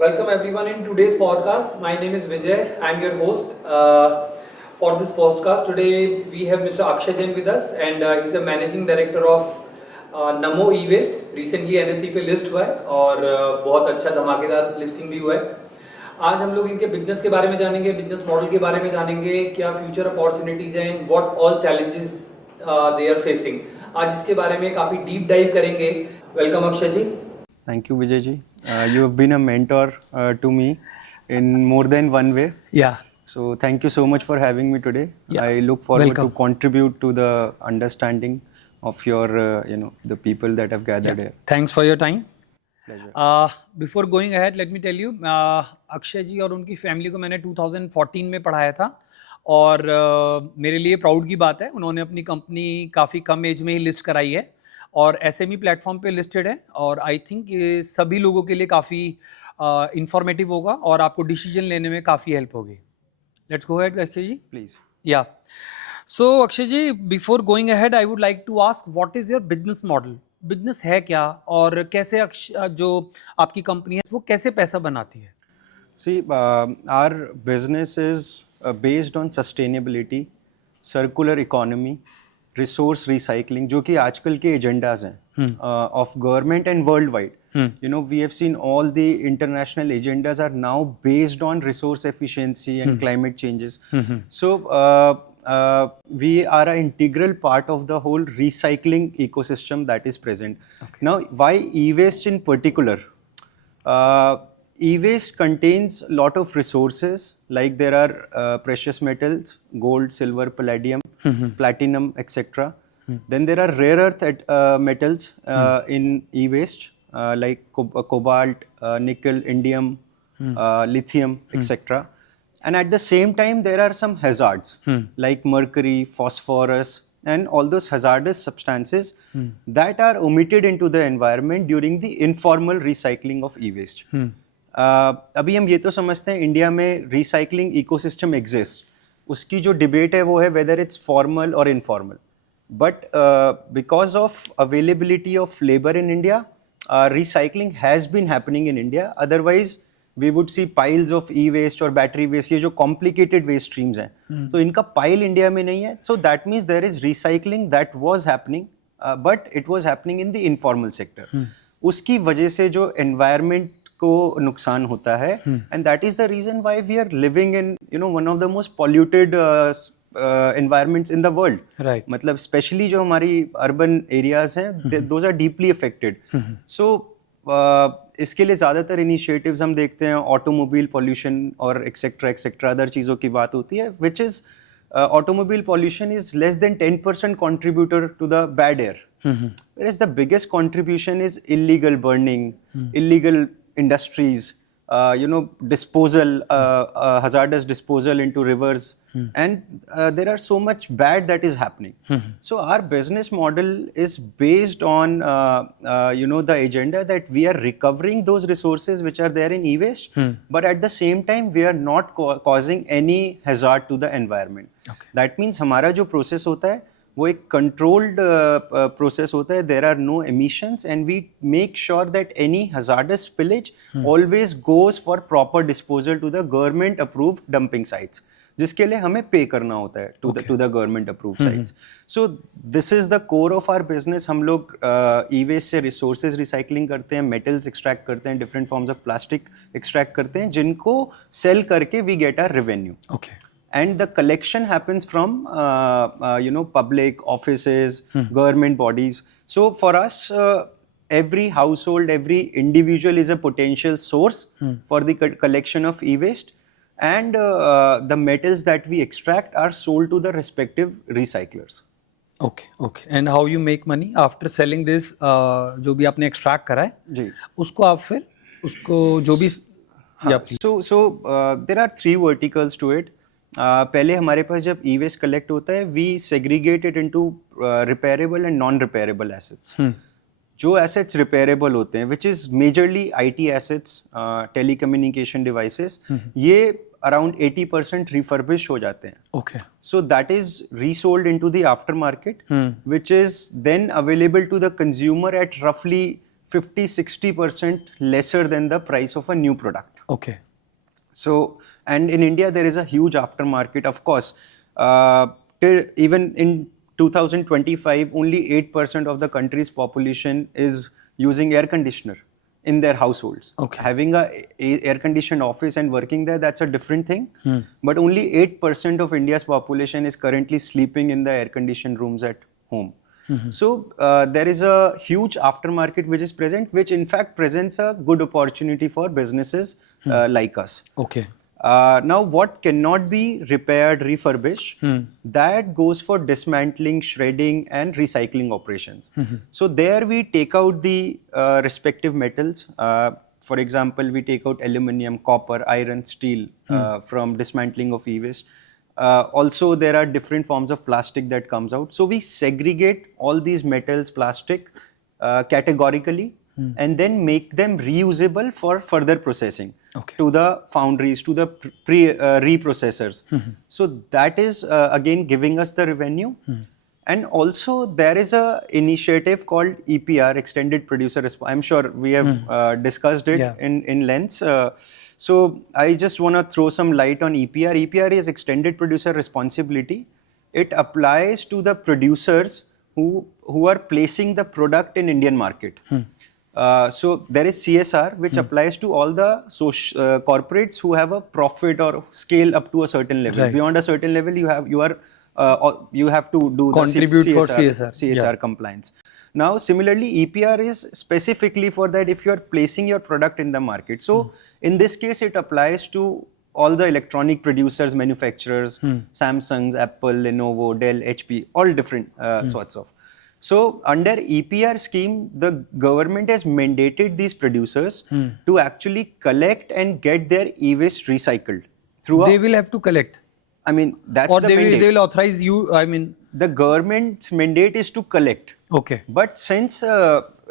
Welcome everyone in today's podcast. My name is Vijay. I'm your host for this podcast. Today we have Mr. Akshay Jain with us and he's a managing director of Namo E-Waste. Recently NSE पे list हुआ है और बहुत अच्छा धमाकेदार listing भी हुआ है. आज हम लोग इनके बिजनेस के बारे में जानेंगे, बिजनेस मॉडल के बारे में जानेंगे, क्या फ्यूचर अपॉर्चुनिटीज हैं, what all challenges they are facing. आज इसके बारे में काफी डीप डाइव करेंगे. Welcome Akshay ji. Thank you, Vijay ji. You have been a mentor to me in more than one way. Yeah. So thank you so much for having me today. Yeah. I look forward to contribute to the understanding of your, the people that have gathered here. Thanks for your time. Pleasure. Before going ahead, let me tell you, Akshay ji और उनकी family को मैंने 2014 में पढ़ाया था और मेरे लिए प्राउड की बात है. उन्होंने अपनी कंपनी काफ़ी कम एज में ही लिस्ट कराई है और एसएमई प्लेटफॉर्म पे लिस्टेड है और आई थिंक ये सभी लोगों के लिए काफ़ी इंफॉर्मेटिव होगा और आपको डिसीजन लेने में काफ़ी हेल्प होगी. Let's go ahead Akshay ji. Please. या so Akshay ji, before going ahead I would like to ask what is your business model. Business है क्या और कैसे जो आपकी कंपनी है वो कैसे पैसा बनाती है? See, our business is based on sustainability, circular economy, resource recycling, जो कि आजकल के एजेंडाज हैं of government and worldwide. We have seen all the international agendas are now based on resource efficiency and climate changes. So we are an integral part of the whole recycling ecosystem that is present. Okay. Now, why e-waste in particular? E-waste contains a lot of resources, like there are precious metals, gold, silver, palladium, platinum, etc. Then there are rare earth metals in e-waste, like cobalt, nickel, indium, lithium, etc. And at the same time, there are some hazards, like mercury, phosphorus, and all those hazardous substances that are omitted into the environment during the informal recycling of e-waste. अभी हम ये तो समझते हैं India में recycling ecosystem exist. उसकी जो debate है वो है वेदर इट्स फॉर्मल और informal. But because of availability of labour in India, recycling has been happening in India. Otherwise we would see piles of e waste और battery waste, ये जो complicated waste streams हैं, तो इनका pile India में नहीं है. So that means there is recycling that was happening, but it was happening in the informal sector. उसकी वजह से जो एनवायरमेंट को नुकसान होता है, and that is the reason why we are living in one of the most polluted environments in the world. Right. मतलब specially जो हमारी अर्बन एरियाज हैं, those are deeply affected. So इसके लिए ज़्यादातर इनिशिएटिव्स हम देखते हैं, ऑटोमोबाइल पॉल्यूशन और एक्सेट्रा एक्सेट्रा अदर चीज़ों की बात होती है, which is automobile pollution is less than 10% contributor to the bad air. Whereas the biggest contribution is illegal burning, illegal industries, disposal, hazardous disposal into rivers, and there are so much bad that is happening. So our business model is based on, the agenda that we are recovering those resources which are there in e-waste, but at the same time we are not causing any hazard to the environment. Okay. That means हमारा जो process होता है वो एक controlled process होता है. There are no emissions and we make sure that any hazardous spillage always goes for proper disposal to the government approved dumping sites, जिसके लिए हमें पे करना होता है to the government approved sites. So this is the core of our business. हम लोग e-waste से resources recycling करते हैं, metals extract करते हैं, different forms of plastic extract करते हैं, जिनको sell करके we get our revenue. Okay. And the collection happens from public offices, government bodies. So for us, every household, every individual is a potential source for the collection of e-waste, and the metals that we extract are sold to the respective recyclers. Okay. And how you make money after selling this? जो भी आपने extract करा है, जी, उसको आप फिर उसको जो भी So there are 3 verticals to it. पहले हमारे पास जब ई-वेस्ट कलेक्ट होता है, we segregate it into repairable and non repairable assets. जो एसेट्स रिपेयरेबल होते हैं, which is majorly IT assets, telecommunication devices, ये अराउंड 80% रिफर्बिश हो जाते हैं. Okay. So that is resold into the after market, which is then available to the consumer at रफली 50-60% lesser than the price of a new product. Okay. So, and in India, there is a huge aftermarket. Of course, even in 2025, only 8% of the country's population is using air conditioner in their households. Okay. Having a air-conditioned office and working there, that's a different thing. But only 8% of India's population is currently sleeping in the air-conditioned rooms at home. So there is a huge aftermarket which is present, which in fact presents a good opportunity for businesses like us. Okay. Now, what cannot be repaired, refurbished, that goes for dismantling, shredding, and recycling operations. So there we take out the respective metals. For example, we take out aluminum, copper, iron, steel from dismantling of e-waste. Also, there are different forms of plastic that comes out. So we segregate all these metals, plastic, categorically, and then make them reusable for further processing to the foundries, to the reprocessors. So that is again giving us the revenue. And also there is a initiative called EPR, Extended Producer Response. I'm sure we have discussed it in length. So I just want to throw some light on EPR. EPR is Extended Producer Responsibility. It applies to the producers who are placing the product in Indian market. So there is CSR, which applies to all the corporates who have a profit or scale up to a certain level. Right. Beyond a certain level, you have to do contribute the for CSR. CSR compliance. Now, similarly, EPR is specifically for that if you are placing your product in the market. So, in this case, it applies to all the electronic producers, manufacturers, Samsung, Apple, Lenovo, Dell, HP, all different sorts of. So, under EPR scheme, the government has mandated these producers to actually collect and get their e-waste recycled. They will have to collect. I mean, that's or the they mandate. will, they will authorize you, I mean. The government's mandate is to collect. Okay. But since,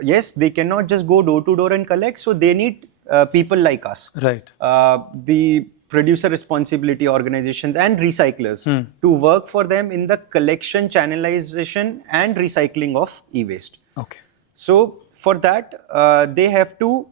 yes, they cannot just go door to door and collect, so they need people like us. Right. The producer responsibility organizations and recyclers to work for them in the collection, channelization and recycling of e-waste. Okay. So for that, they have to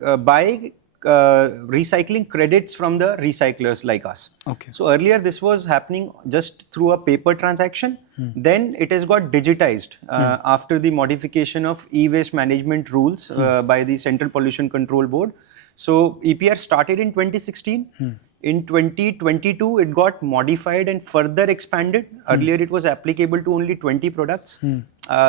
buy recycling credits from the recyclers like us. Okay. So earlier this was happening just through a paper transaction. Then it has got digitized after the modification of e-waste management rules by the Central Pollution Control Board. So EPR started in 2016. In 2022, it got modified and further expanded. Earlier, it was applicable to only 20 products,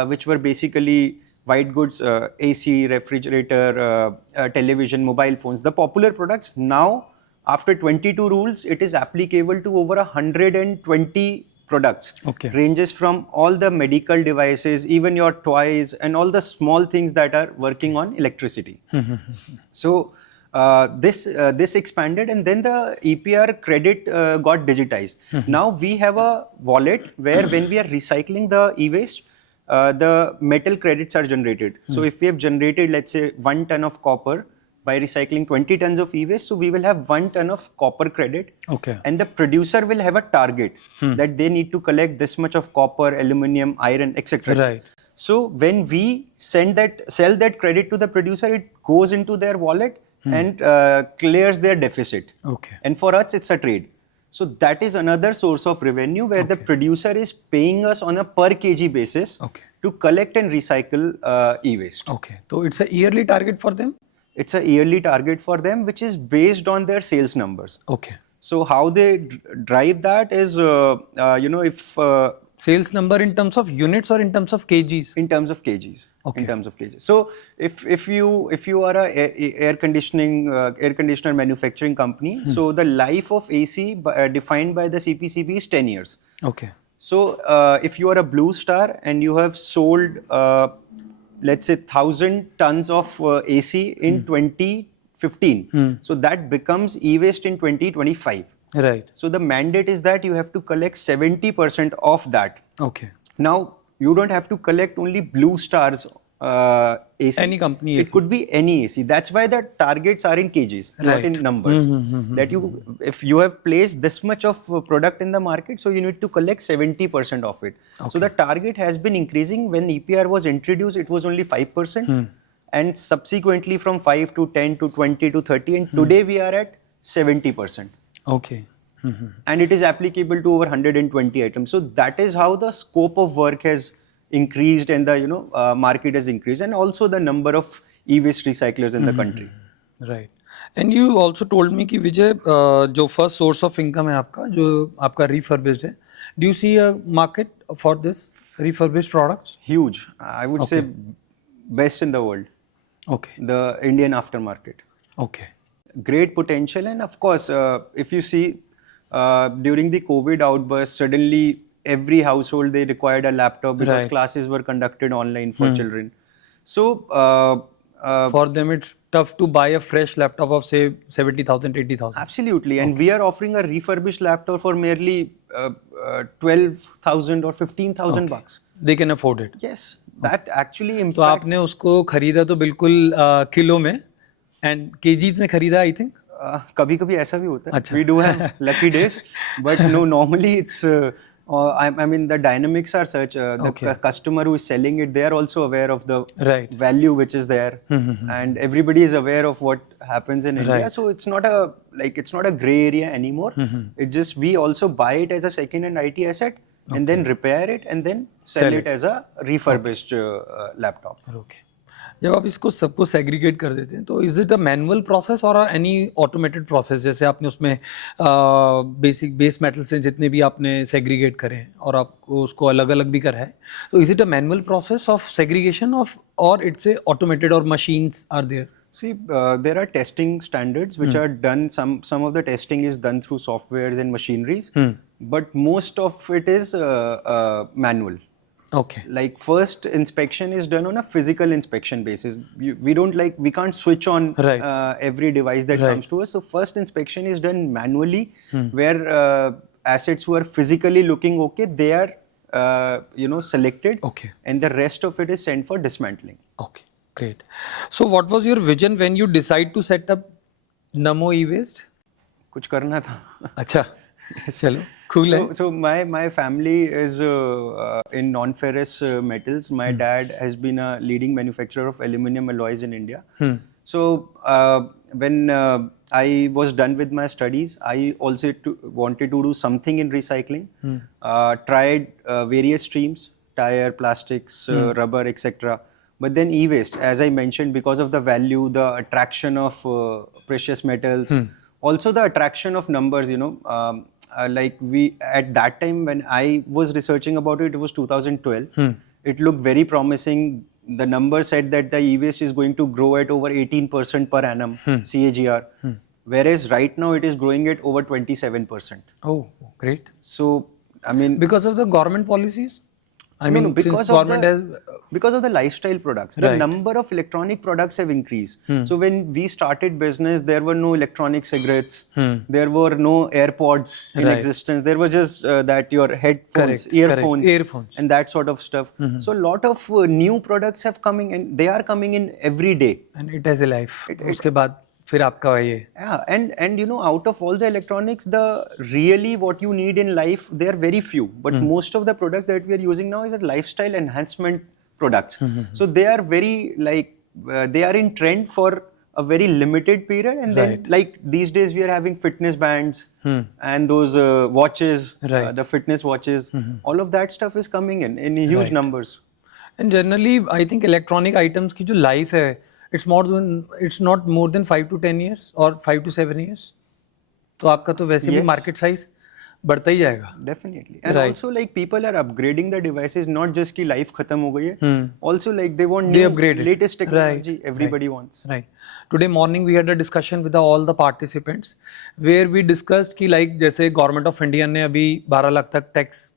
which were basically white goods, AC, refrigerator, television, mobile phones, the popular products. Now, after 22 rules, it is applicable to over 120 products. Okay. Ranges from all the medical devices, even your toys, and all the small things that are working on electricity. So, this expanded, and then the EPR credit got digitized. Now we have a wallet where when we are recycling the e-waste, the metal credits are generated. So if we have generated, let's say, 1 ton of copper by recycling 20 tons of e-waste, so we will have 1 ton of copper credit. Okay. And the producer will have a target that they need to collect this much of copper, aluminum, iron, etc. Right. So when we sell that credit to the producer, it goes into their wallet and clears their deficit. Okay. And for us, it's a trade. So that is another source of revenue where the producer is paying us on a per kg basis to collect and recycle e-waste. Okay. So it's a yearly target for them? It's a yearly target for them, which is based on their sales numbers. Okay. So how they drive that is, if... sales number in terms of units or in terms of kgs? In terms of kgs. Okay. In terms of kgs. So if you are a air conditioner manufacturing company, so the life of AC defined by the CPCB is 10 years. Okay. So if you are a Blue Star and you have sold, let's say 1,000 tons of AC in 2015, so that becomes e-waste in 2025. Right. So the mandate is that you have to collect 70% of that. Okay. Now, you don't have to collect only Blue Star's AC. Any company AC. It could be any AC. That's why the targets are in kgs, not in numbers. That if you have placed this much of product in the market, so you need to collect 70% of it. So the target has been increasing. When EPR was introduced, it was only 5%. and subsequently from 5 to 10 to 20 to 30, and today we are at 70%. Okay. And it is applicable to over 120 items. So that is how the scope of work has increased, and the market has increased, and also the number of e-waste recyclers in the country. Right. And you also told me कि विजय जो first source of income है आपका, जो आपका refurbished है, do you see a market for this refurbished products? Huge. I would say best in the world. Okay. The Indian aftermarket. Okay. Great potential, and of course, if you see during the COVID outburst, suddenly every household they required a laptop because classes were conducted online for children. So For them, it's tough to buy a fresh laptop of say 70,000, 80,000. absolutely, and we are offering a refurbished laptop for merely 12,000 or 15,000 bucks. They can afford it. Yes, that actually impacts. तो आपने उसको खरीदा तो बिल्कुल kilo में and kgs में खरीदा I think. कभी कभी ऐसा भी होता है. We do have lucky days, but no, normally it's I mean the dynamics are such, the customer who is selling it, they are also aware of the value which is there, and everybody is aware of what happens in India. So it's not a gray area anymore. It just, we also buy it as a second hand IT asset and then repair it and then sell it as a refurbished laptop. Okay. जब आप इसको सबको segregate कर देते हैं तो is it a manual process और any automated process, जैसे आपने उसमें बेसिक बेस मेटल से जितने भी आपने सेग्रीगेट करें और आपको उसको अलग अलग भी करा है, तो is it a manual process of segregation of और इट्स ए ऑटोमेटेड और machines are there? See, there are testing standards which are done. Some of the testing is done through softwares and machineries, but most of it is manual. Okay. Like first inspection is done on a physical inspection basis. We can't switch on every device that comes to us. So first inspection is done manually, where assets who are physically looking okay, they are selected. Okay. And the rest of it is sent for dismantling. Okay, great. So what was your vision when you decide to set up Namo eWaste? कुछ करना था. अच्छा. चलो. Cool. So my family is in non-ferrous metals. My dad has been a leading manufacturer of aluminum alloys in India. So when I was done with my studies, I also wanted to do something in recycling. Tried various streams, tire, plastics, rubber, etc. But then e-waste, as I mentioned, because of the value, the attraction of precious metals, also the attraction of numbers, like we, at that time when I was researching about it, it was 2012. It looked very promising. The number said that the e-waste is going to grow at over 18% per annum, CAGR. Whereas right now it is growing at over 27%. Oh, great. So, I mean, because of the government policies? Because of the lifestyle products, the number of electronic products have increased. So when we started business, there were no electronic cigarettes, there were no AirPods in existence. There was just that your headphones, earphones, and that sort of stuff. So a lot of new products have coming, and they are coming in every day. And it has a life. उसके बाद फिर आपका ये. Yeah, and out of all the electronics, the really what you need in life, they are very few. But most of the products that we are using now is a lifestyle enhancement products. So they are very they are in trend for a very limited period, and then like these days we are having fitness bands and those watches, the fitness watches. All of that stuff is coming in huge numbers. And generally, I think electronic items की जो life है, it's not more than 5 to 10 years or 5 to 7 years. तो आपका तो वैसे भी market size बढ़ता ही जाएगा. Definitely. And also like people are upgrading the devices, not just कि life खत्म हो गई है. Also like they want new latest technology. Everybody wants. Right. Today morning we had a discussion with all the participants where we discussed कि like जैसे Government of India ने अभी 12 लाख तक टैक्स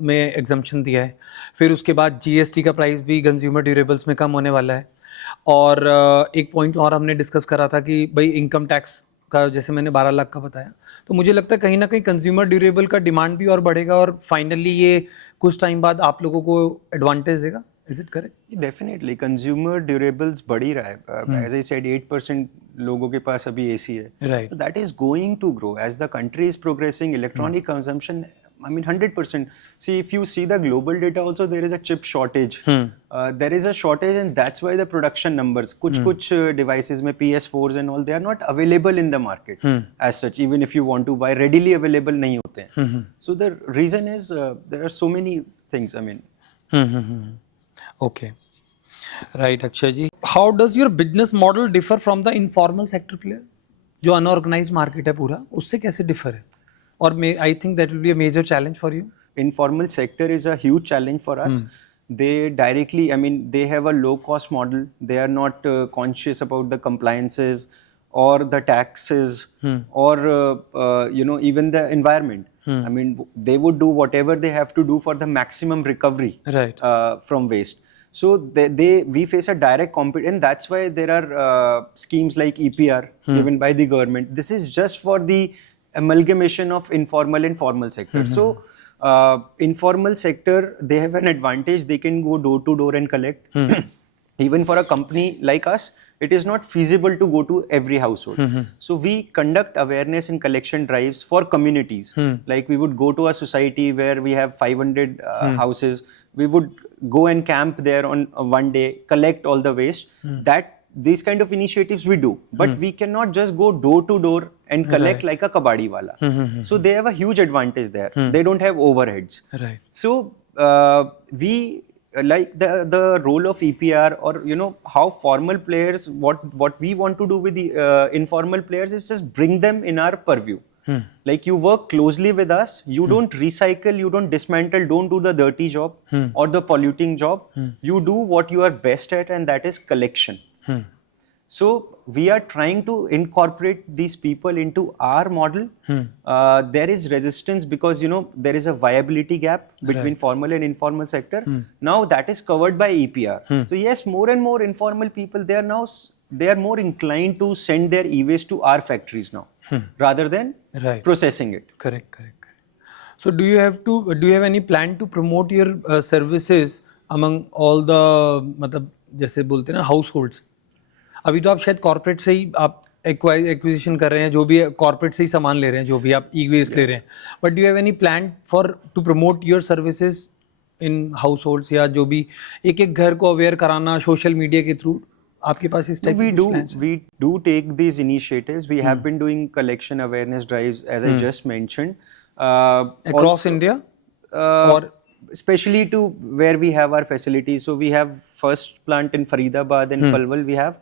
में exemption दिया है. फिर उसके बाद GST का प्राइस भी कंज्यूमर ड्यूरेबल्स में कम होने वाला है. और एक पॉइंट और हमने डिस्कस करा था कि भाई इनकम टैक्स का, जैसे मैंने 12 लाख का बताया, तो मुझे लगता है कहीं ना कहीं कंज्यूमर ड्यूरेबल का डिमांड भी और बढ़ेगा और फाइनली ये कुछ टाइम बाद आप लोगों को एडवांटेज देगा. Is it correct? Definitely consumer durables बढ़ ही रहा है. एज आई सेड 8% लोगों के पास अभी एसी है. That is going to grow as the country is progressing. Electronic consumption I mean, 100%. See, if you see the global data also, there is a chip shortage. There is a shortage, and that's why the production numbers, kuch devices, mein PS4s and all, they are not available in the market as such. Even if you want to buy, readily available nahi hote hain. So the reason is there are so many things. I mean, Okay. Right, Akshay ji. How does your business model differ from the informal sector player? जो unorganized market है पूरा, उससे कैसे differ है? Or I think that will be a major challenge for you. Informal sector is a huge challenge for us. They directly, I mean, they have a low cost model. They are not conscious about the compliances or the taxes or even the environment. I mean, they would do whatever they have to do for the maximum recovery from waste. So we face a direct competition, and that's why there are schemes like EPR given by the government. This is just for the amalgamation of informal and formal sector. So informal sector, they have an advantage. They can go door to door and collect. Even for a company like us, it is not feasible to go to every household. So we conduct awareness and collection drives for communities. Like we would go to a society where we have 500 houses. We would go and camp there on one day, collect all the waste. These kind of initiatives we do, but we cannot just go door to door and collect like a kabadi wala. So they have a huge advantage there. They don't have overheads. Right. So we like the role of EPR, or how formal players, what we want to do with the informal players is just bring them in our purview. Like you work closely with us, you don't recycle, you don't dismantle, don't do the dirty job or the polluting job. You do what you are best at, and that is collection. So we are trying to incorporate these people into our model. There is resistance because there is a viability gap between formal and informal sector. Now that is covered by EPR. So yes, more and more informal people, they are more inclined to send their e-waste to our factories now rather than processing it. Correct. So do you have any plan to promote your services among all the मतलब जैसे बोलते हैं ना households? अभी तो आप शायद corporate से ही आप एक्विजिशन कर रहे हैं, जो भी कॉर्पोरेट से ही सामान ले रहे हैं, जो भी आप ई वेस्ट ले रहे हैं, but do have any plan for to promote your services in households, या जो भी एक घर को अवेयर कराना सोशल मीडिया के थ्रू, आपके पास इस type we do take these initiatives. We have been doing collection awareness drives, as I just mentioned, across India, or especially to where we have our facilities. So we have first plant in Faridabad and Palwal we have,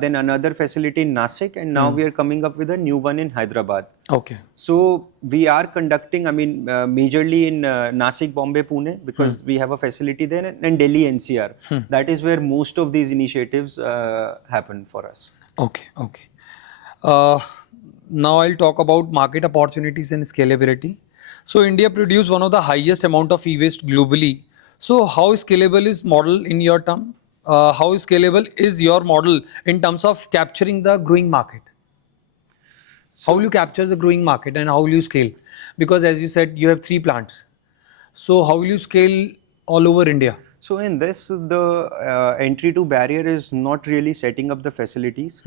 then another facility in Nasik, and now we are coming up with a new one in Hyderabad. Okay. So we are conducting, majorly in Nasik, Bombay, Pune, because we have a facility there, and Delhi NCR. That is where most of these initiatives happen for us. Okay. Now I'll talk about market opportunities and scalability. So India produces one of the highest amount of e-waste globally. So how scalable is model in your term? How scalable is your model in terms of capturing the growing market? How will you capture the growing market and how will you scale? Because as you said, you have 3 plants. So how will you scale all over India? So in this, the entry to barrier is not really setting up the facilities.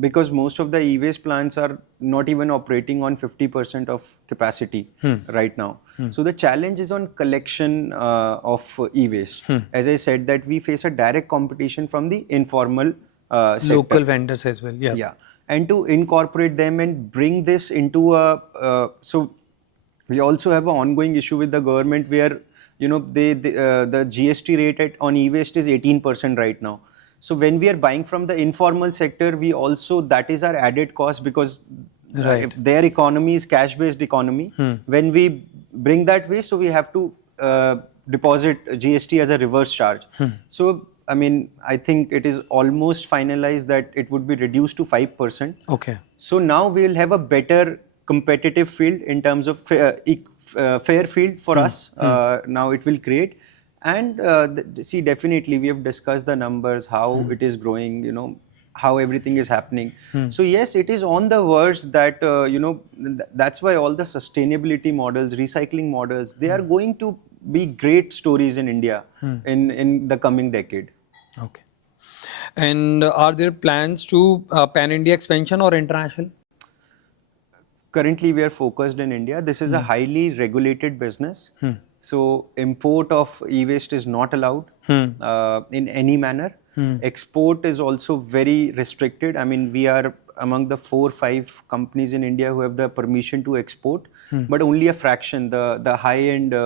Because most of the e-waste plants are not even operating on 50% of capacity right now. So the challenge is on collection of e-waste. As I said, that we face a direct competition from the informal sector. Local vendors as well. Yeah. And to incorporate them and bring this into so we also have an ongoing issue with the government where the GST rate on e-waste is 18% right now. So when we are buying from the informal sector, we also, that is our added cost, because if their economy is cash-based economy. When we bring that waste, so we have to deposit GST as a reverse charge. So I think it is almost finalized that it would be reduced to 5%. Okay. So now we will have a better competitive field in terms of fair field for us. Now it will create. And see, definitely we have discussed the numbers, how it is growing, how everything is happening. So yes, it is on the verge that, that's why all the sustainability models, recycling models, they are going to be great stories in India in the coming decade. Okay. And are there plans to pan-India expansion or international? currently we are focused in India. This is a highly regulated business. So import of e-waste is not allowed in any manner. Export is also very restricted. I mean, we are among the 4-5 companies in India who have the permission to export, but only a fraction, the high-end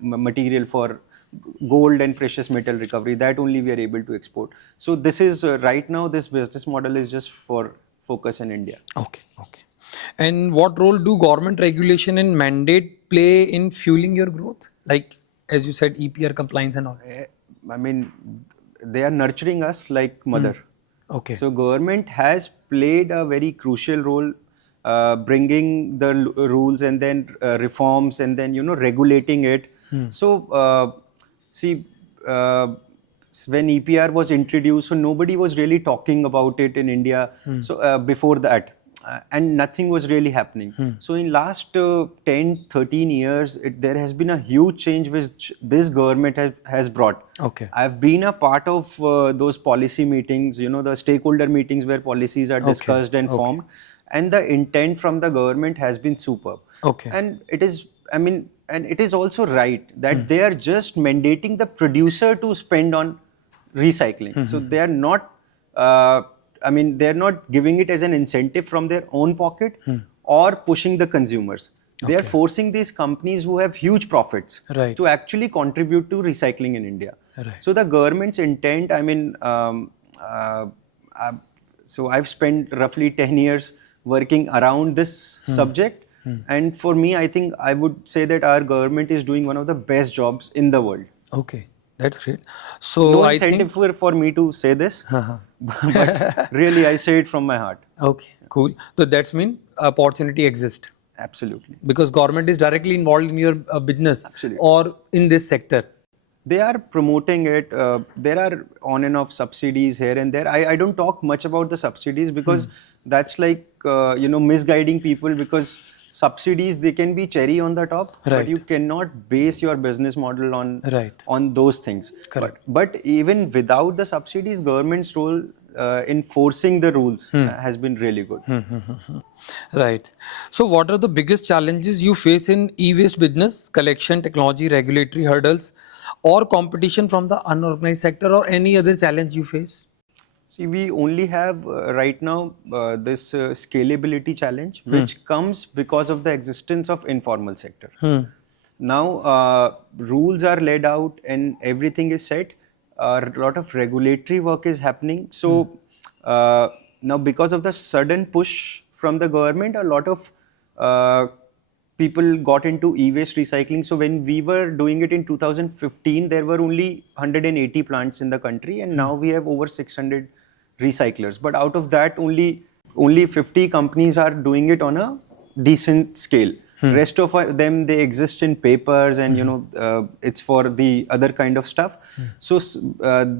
material for gold and precious metal recovery, that only we are able to export. So this is right now, this business model is just for focus in India. Okay. And what role do government regulation and mandate play in fueling your growth? Like, as you said, EPR compliance and all. I mean, they are nurturing us like mother. Okay. So government has played a very crucial role, bringing the rules and then reforms and then regulating it. So see, when EPR was introduced, so nobody was really talking about it in India. So before that. And nothing was really happening. So in last 10-13 years, there has been a huge change which this government has brought. Okay. I've been a part of those policy meetings, the stakeholder meetings where policies are discussed and formed. And the intent from the government has been superb. Okay. And it is, and it is also right that they are just mandating the producer to spend on recycling. So they are not they're not giving it as an incentive from their own pocket or pushing the consumers. They are forcing these companies who have huge profits to actually contribute to recycling in India. So the government's intent, so I've spent roughly 10 years working around this subject. And for me, I think I would say that our government is doing one of the best jobs in the world. Okay. That's great. So no incentive for me to say this, but really I say it from my heart. Okay, cool. So that's mean opportunity exists. Absolutely. Because government is directly involved in your business. Absolutely. Or in this sector. They are promoting it. There are on and off subsidies here and there. I don't talk much about the subsidies because that's like, misguiding people, because subsidies, they can be cherry on the top, but you cannot base your business model on those things. Correct. But even without the subsidies, government's role in forcing the rules has been really good. Right. So what are the biggest challenges you face in e-waste business, collection, technology, regulatory hurdles, or competition from the unorganized sector, or any other challenge you face? See, we only have right now this scalability challenge, which comes because of the existence of informal sector. Now, rules are laid out and everything is set. A lot of regulatory work is happening. So now, because of the sudden push from the government, a lot of people got into e-waste recycling. So when we were doing it in 2015, there were only 180 plants in the country, and now we have over 600 recyclers. But out of that, only 50 companies are doing it on a decent scale. Rest of them, they exist in papers and it's for the other kind of stuff. So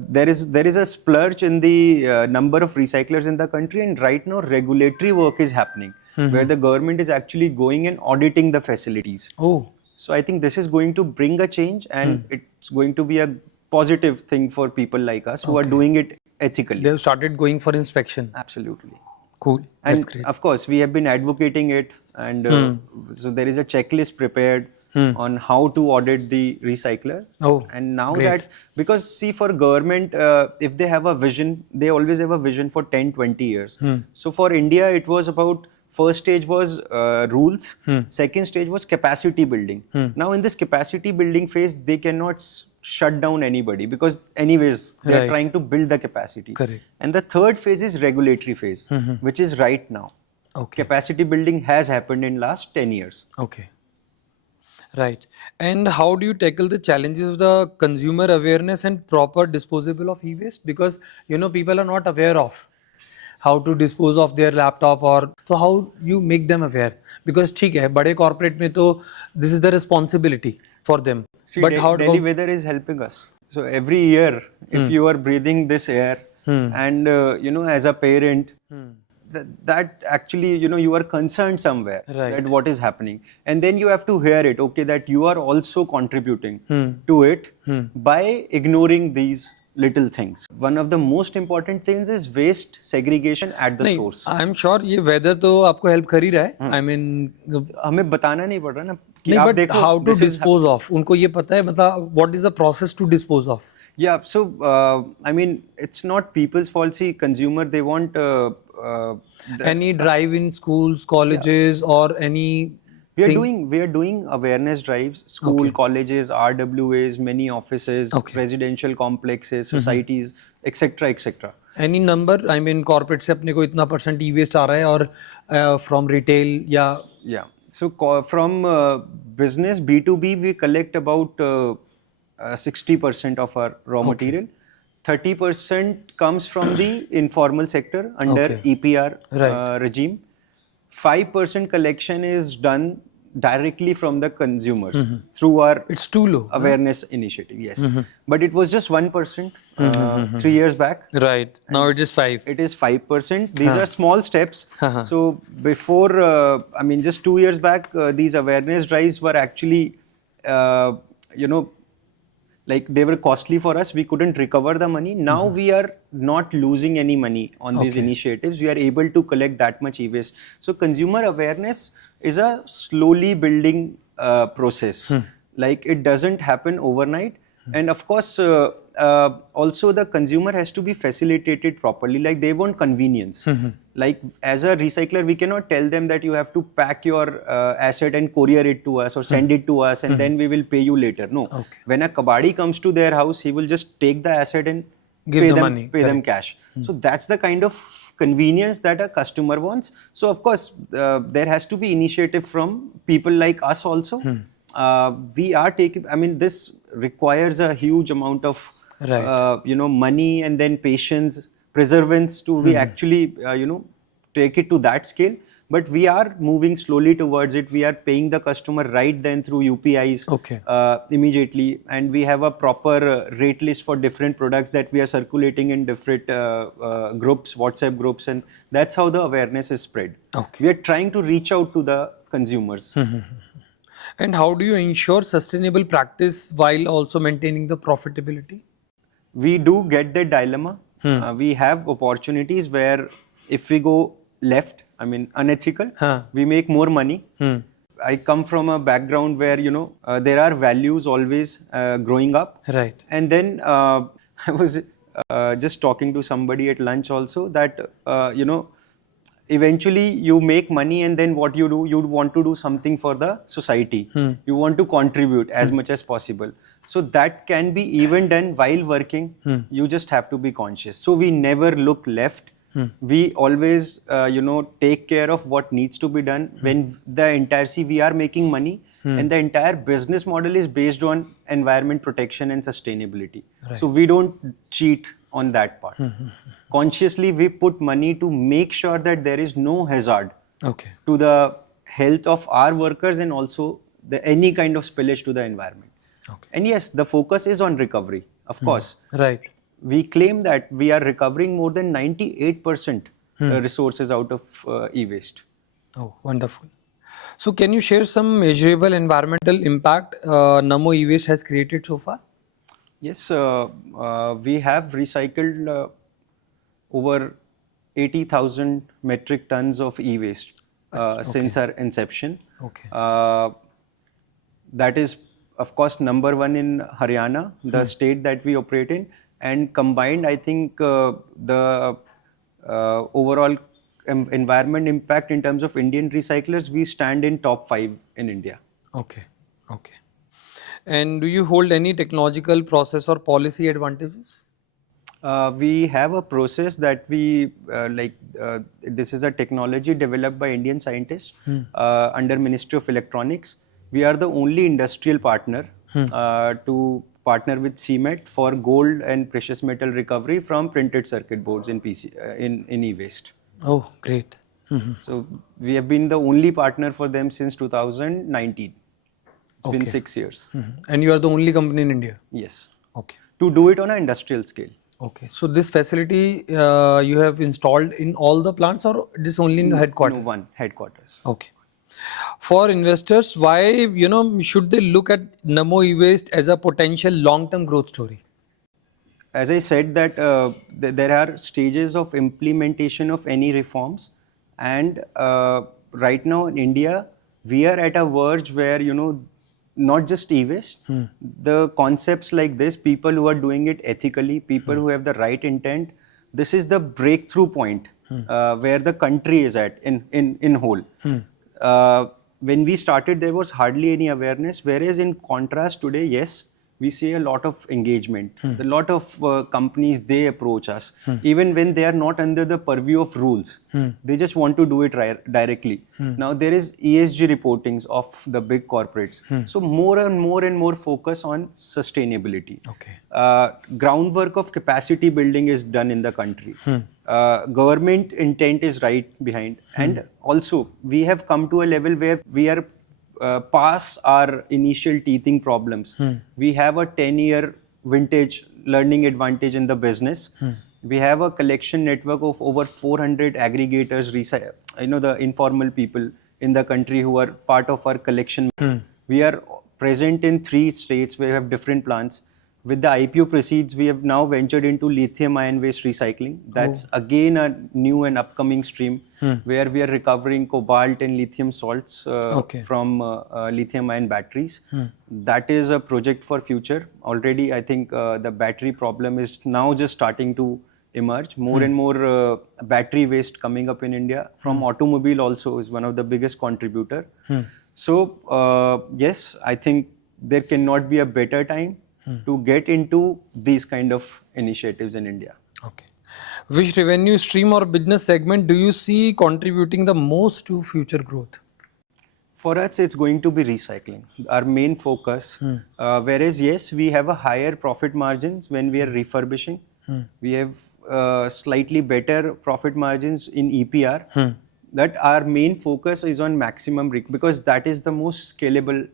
there is a splurge in the number of recyclers in the country, and right now regulatory work is happening where the government is actually going and auditing the facilities. So I think this is going to bring a change, and it's going to be a positive thing for people like us who are doing it ethically. They have started going for inspection. Absolutely. Cool. That's great. Of course, we have been advocating it, and so there is a checklist prepared on how to audit the recyclers. And now that, because see, for government, if they have a vision, they always have a vision for 10-20 years. So for India, it was about, first stage was rules, second stage was capacity building. Now in this capacity building phase, they cannot shut down anybody, because anyways they are trying to build the capacity. Correct. And the third phase is regulatory phase, which is right now. Capacity building has happened in last 10 years. Right. And how do you tackle the challenges of the consumer awareness and proper disposal of e-waste? Because people are not aware of how to dispose of their laptop, or so how you make them aware? Because ठीक है, बड़े corporate में तो this is the responsibility for them. See, but Delhi weather is helping us. So every year, if you are breathing this air, and as a parent, that actually you are concerned somewhere that what is happening, and then you have to hear it. Okay, that you are also contributing to it by ignoring these little things. One of the most important things is waste segregation at the नहीं, source. I am sure ये weather तो आपको help कर ही रहा है. I mean हमें बताना नहीं पड़ रहा ना कि नहीं, आप बट देखो how to this is dispose of, उनको ये पता है, मतलब what is the process to dispose of. Yeah, so I mean, it's not people's fault. See, consumer, they want Any drive in schools, colleges, or any we are doing awareness drives, school, colleges, RWAs, many offices, residential complexes, societies, etc., etc. Any number, I mean corporate से अपने को इतना % ई waste आ रहा है, और from retail या Yeah. So from business B2B, we collect about 60% of our raw material. 30% comes from the informal sector under EPR regime. 5% collection is done directly from the consumers through our it's too low awareness initiative. Yes, but it was just 1% 3 years back. Right, now it is 5. It is 5%. These are small steps. So before, I mean, just 2 years back, these awareness drives were actually, like they were costly for us. We couldn't recover the money. Now we are not losing any money on these initiatives. We are able to collect that much e-waste. So consumer awareness is a slowly building process. Like it doesn't happen overnight. And of course, also the consumer has to be facilitated properly. Like they want convenience. Like as a recycler, we cannot tell them that you have to pack your asset and courier it to us or send it to us and then we will pay you later. No. When a kabadi comes to their house, he will just take the asset and pay them cash. So that's the kind of convenience that a customer wants. So of course, there has to be initiative from people like us also. We are taking, I mean, this requires a huge amount of money and then patience, perseverance to be actually take it to that scale. But we are moving slowly towards it. We are paying the customer right then through UPIs immediately, and we have a proper rate list for different products that we are circulating in different groups, WhatsApp groups, and that's how the awareness is spread. We are trying to reach out to the consumers. And how do you ensure sustainable practice while also maintaining the profitability? We do get that dilemma. We have opportunities where if we go left, I mean unethical, we make more money. I come from a background where there are values always growing up. Right. And then I was just talking to somebody at lunch also that eventually you make money and then what you do, you want to do something for the society. You want to contribute as much as possible. So that can be even done while working. You just have to be conscious. So we never look left. We always take care of what needs to be done. When the entire we are making money and the entire business model is based on environment protection and sustainability. So we don't cheat on that part. Consciously we put money to make sure that there is no hazard to the health of our workers and also any kind of spillage to the environment. And yes, the focus is on recovery, of course. Right. We claim that we are recovering more than 98% resources out of e-waste. Oh, wonderful. So can you share some measurable environmental impact Namo e-waste has created so far? Yes, we have recycled over 80,000 metric tons of e-waste since our inception. That is, of course, number one in Haryana, the state that we operate in. And combined, I think the overall environment impact in terms of Indian recyclers, we stand in top 5 in India. Okay. And do you hold any technological process or policy advantages? We have a process that we this is a technology developed by Indian scientists under Ministry of Electronics. We are the only industrial partner to partner with CMET for gold and precious metal recovery from printed circuit boards in in e-waste. Oh, great. So we have been the only partner for them since 2019. It's been 6 years. And you are the only company in India? Yes. Okay. To do it on an industrial scale. Okay. So this facility you have installed in all the plants or this only in headquarters? No, one headquarters. Okay. For investors, why should they look at Namo e-waste as a potential long-term growth story? as I said that there are stages of implementation of any reforms, and right now in India we are at a verge where not just e-waste, the concepts like this, people who are doing it ethically, people who have the right intent, this is the breakthrough point where the country is at in whole. When we started, there was hardly any awareness, whereas in contrast today, yes, we see a lot of engagement. A lot of companies, they approach us, even when they are not under the purview of rules. They just want to do it directly. Now there is ESG reportings of the big corporates. So more and more focus on sustainability. Okay. Groundwork of capacity building is done in the country. Government intent is right behind. And also, we have come to a level where we are past our initial teething problems. We have a 10-year vintage learning advantage in the business. We have a collection network of over 400 aggregators, the informal people in the country who are part of our collection. We are present in 3 states where we have different plants. With the IPO proceeds, we have now ventured into lithium ion waste recycling. That's again a new and upcoming stream where we are recovering cobalt and lithium salts from lithium ion batteries. That is a project for future. Already, I think the battery problem is now just starting to emerge. More and more battery waste coming up in India. From automobile also is one of the biggest contributor. So yes, I think there cannot be a better time to get into these kind of initiatives in India. Okay. Which revenue stream or business segment do you see contributing the most to future growth? For us, it's going to be recycling, our main focus. Whereas, yes, we have a higher profit margins when we are refurbishing. We have slightly better profit margins in EPR. That our main focus is on maximum because that is the most scalable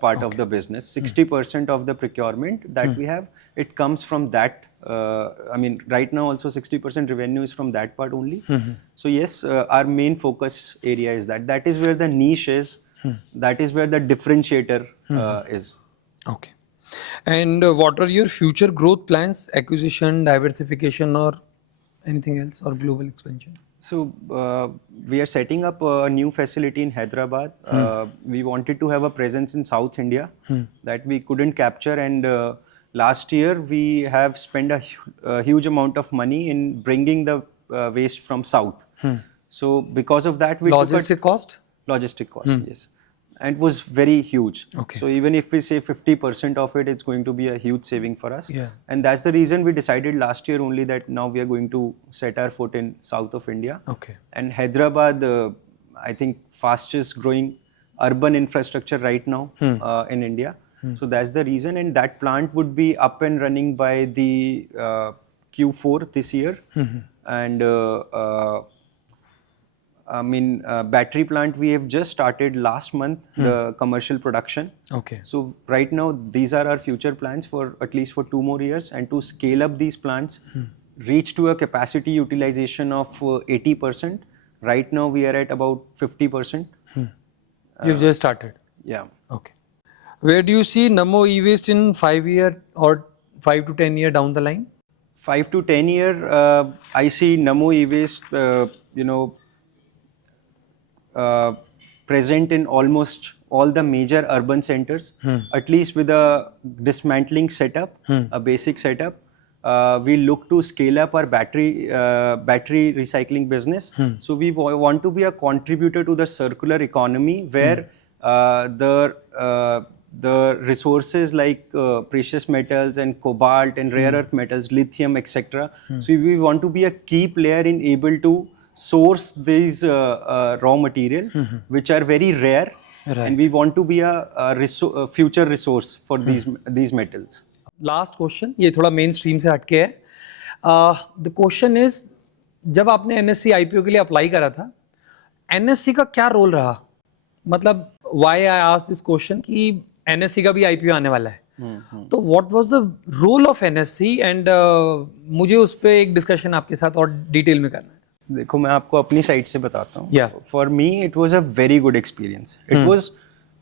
part of the business. 60% of the procurement that we have, it comes from that. Right now also 60% revenue is from that part only. So yes, our main focus area is that. That is where the niche is. That is where the differentiator is. Okay. And what are your future growth plans? Acquisition, diversification, or anything else, or global expansion? So we are setting up a new facility in Hyderabad. We wanted to have a presence in South India that we couldn't capture, and last year we have spent a huge amount of money in bringing the waste from South. So because of that, we logistic cost, yes, and it was very huge. Okay. So even if we say 50% of it, it's going to be a huge saving for us. Yeah. And that's the reason we decided last year only that now we are going to set our foot in south of India. Okay. And Hyderabad, I think fastest growing urban infrastructure right now in India. So that's the reason, and that plant would be up and running by the Q4 this year. And battery plant, we have just started last month, the commercial production. Okay. So right now, these are our future plans for at least for 2 more years, and to scale up these plants, reach to a capacity utilization of 80%. Right now, we are at about 50%. You've just started. Yeah. Okay. Where do you see Namo E-Waste in 5 year or 5 to 10 year down the line? 5 to 10 year, I see Namo E-Waste, present in almost all the major urban centers, at least with a dismantling setup, a basic setup. We look to scale up our battery recycling business. So we want to be a contributor to the circular economy where the resources like precious metals and cobalt and rare earth metals, lithium, etc. So we want to be a key player in able to source these raw material which are very rare, and we want to be a future resource for these metals. Last question, ये थोड़ा main stream से हटके है. The question is, जब आपने NSE IPO के लिए apply करा था, NSE का क्या रोल रहा? मतलब why I asked this question कि NSE का भी IPO आने वाला है. तो what was the role of NSE, and मुझे उस पर एक डिस्कशन आपके साथ और डिटेल में करना है. देखो, मैं आपको अपनी साइड से बताता हूँ. Yeah. For me, it was a very good experience. It was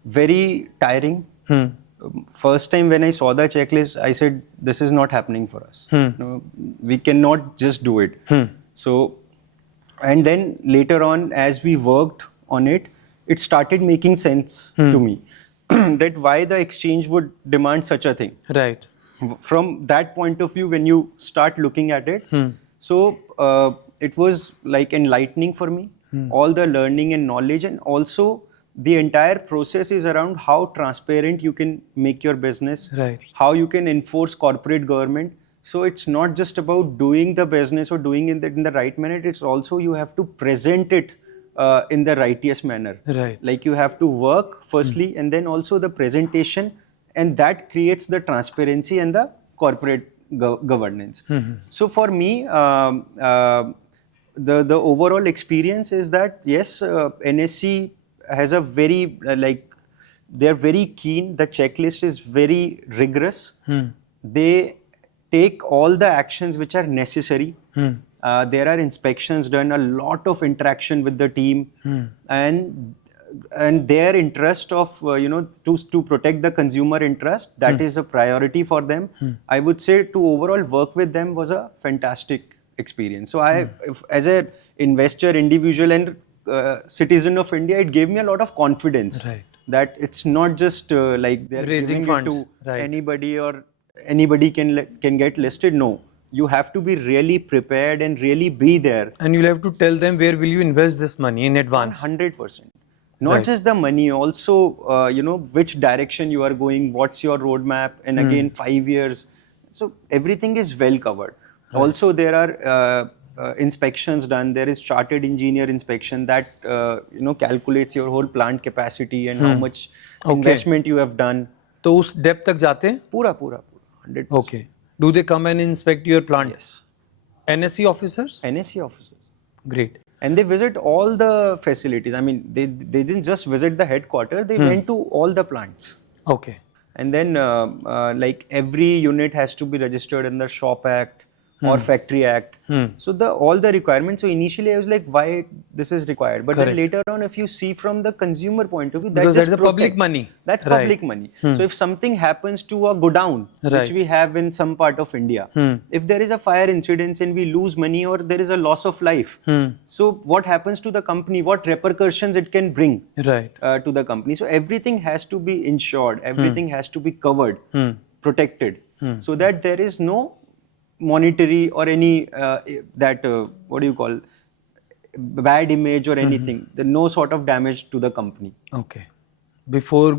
very tiring. first time when I saw the checklist, I said, this is not happening for us. No, we cannot just do it. So, and then later on, as we worked on it, it started making sense to me that why the exchange would demand such a thing. Right. From that point of view, when you start looking at it, so it was like enlightening for me. All the learning and knowledge, and also the entire process is around how transparent you can make your business, Right. how you can enforce corporate government. So it's not just about doing the business or doing it in the right manner. It's also you have to present it in the righteous manner. Right. Like you have to work firstly, and then also the presentation, and that creates the transparency and the corporate governance. So for me, the overall experience is that yes, NSC has a very they're very keen. The checklist is very rigorous. They take all the actions which are necessary. There are inspections done, a lot of interaction with the team, and their interest of to protect the consumer interest, that is a priority for them. I would say to overall work with them was a fantastic experience. So as an investor, individual, and citizen of India, it gave me a lot of confidence. Right. That it's not just like they're Raising giving funds. it to Right. anybody, or anybody can get listed. No, you have to be really prepared and really be there. And you'll have to tell them where will you invest this money in advance. 100%. Not Right. just the money, also which direction you are going, what's your roadmap, and again 5 years. So everything is well covered. Also there are inspections done. There is chartered engineer inspection that calculates your whole plant capacity and how much investment you have done. तो उस depth तक जाते हैं? Pura 100%. Okay. Do they come and inspect your plant? Yes. NSC officers? NSC officers. Great. And they visit all the facilities. I mean, they didn't just visit the headquarters, they went to all the plants. Okay. And then like every unit has to be registered in the Shop Act or Factory Act. So all the requirements. So initially I was like, why this is required? But then later on, if you see from the consumer point of view, Because just that's the public protects. money. That's Right. public money. So if something happens to a godown, Right. which we have in some part of India, if there is a fire incident and we lose money or there is a loss of life, so what happens to the company? What repercussions it can bring Right. to the company? So everything has to be insured, everything has to be covered, protected, so that there is no monetary or any what do you call, bad image or anything. There no sort of damage to the company. Okay. Before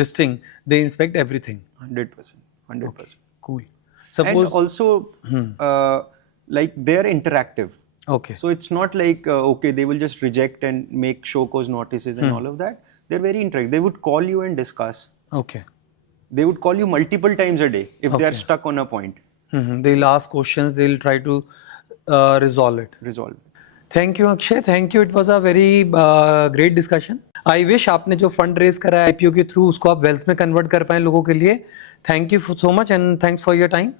listing, they inspect everything. 100%. 100%. Cool. And Suppose. also, like they're interactive. Okay. So it's not like, okay, they will just reject and make show cause notices and all of that. They're very interactive. They would call you and discuss. Okay. They would call you multiple times a day if they are Okay. stuck on a point. They'll ask questions. They'll try to resolve it. Resolve. Thank you Akshay, thank you. It was a very great discussion. I wish आपने जो fund raise करा है IPO के through उसको आप wealth में convert कर पाए लोगों के लिए. Thank you so much and thanks for your time.